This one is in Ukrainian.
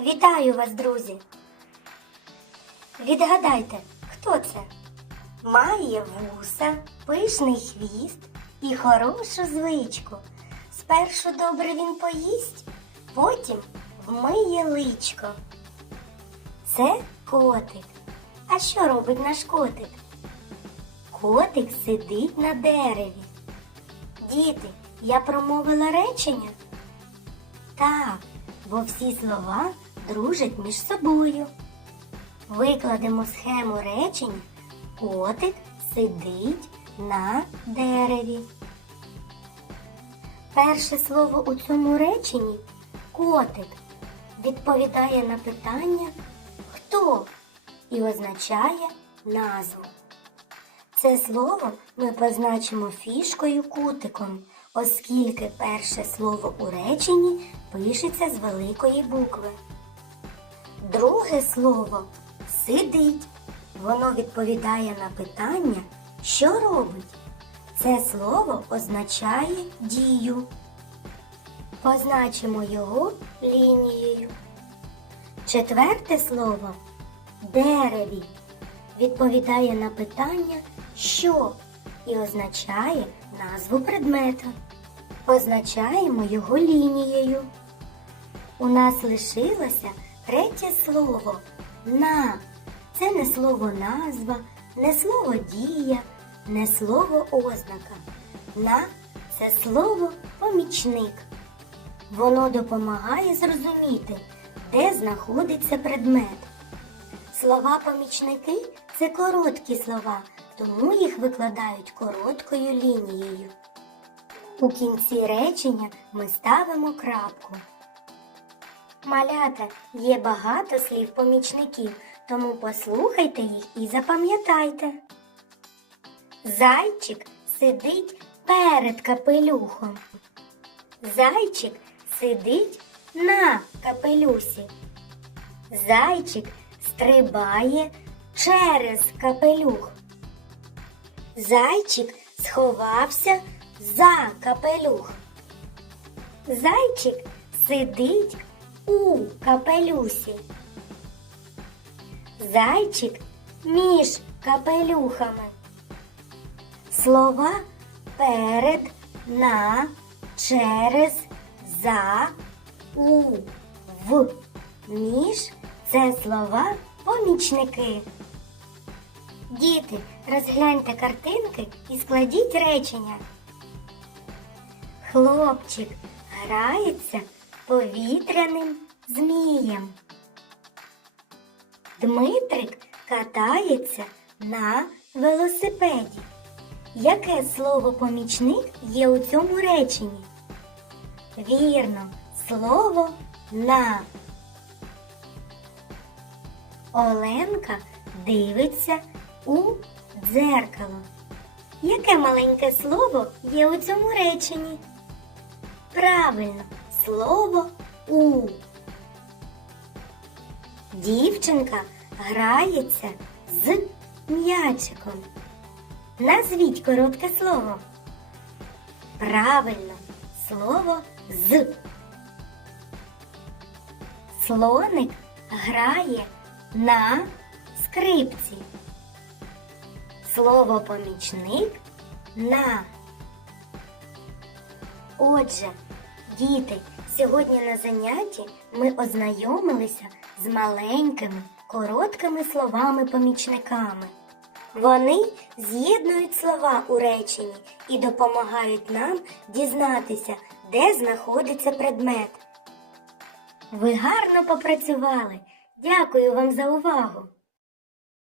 Вітаю вас, друзі! Відгадайте, хто це? Має вуса, пишний хвіст і хорошу звичку. Спершу добре він поїсть, потім вмиє личко. Це котик. А що робить наш котик? Котик сидить на дереві. Діти, я промовила речення? Так, бо всі слова дружать між собою. Викладемо схему речення Котик сидить на дереві. Перше слово у цьому реченні котик відповідає на питання хто і означає назву. Це слово ми позначимо фішкою кутиком, оскільки перше слово у реченні пишеться з великої букви. Друге слово сидить. Воно відповідає на питання, що робить. Це слово означає дію. Позначимо його лінією. Четверте слово дереві відповідає на питання що і означає назву предмета. Позначаємо його лінією. У нас лишилося третє слово на. Це не слово назва, не слово дія, не слово ознака. На це слово помічник. Воно допомагає зрозуміти, де знаходиться предмет. Слова помічники це короткі слова, тому їх викладають короткою лінією. У кінці речення ми ставимо крапку. Малята є багато слів помічників, тому послухайте їх і запам'ятайте. Зайчик сидить перед капелюхом. Зайчик сидить на капелюсі. Зайчик стрибає через капелюх. Зайчик сховався за капелюх. Зайчик сидить у капелюсі. Зайчик між капелюхами. Слова перед, на, через, за, у, в, між це слова помічники. Діти, розгляньте картинки і складіть речення. Хлопчик грається повітряним змієм. Дмитрик катається на велосипеді. Яке слово помічник є у цьому реченні? Вірно, слово на. Оленка дивиться у дзеркало. Яке маленьке слово є у цьому реченні? Правильно, слово у. Дівчинка грається з м'ячиком. Назвіть коротке слово. Правильно, слово з. Слоник грає на скрипці. Слово помічник на. Отже, діти, сьогодні на занятті ми ознайомилися з маленькими, короткими словами-помічниками. Вони з'єднують слова у реченні і допомагають нам дізнатися, де знаходиться предмет. Ви гарно попрацювали. Дякую вам за увагу!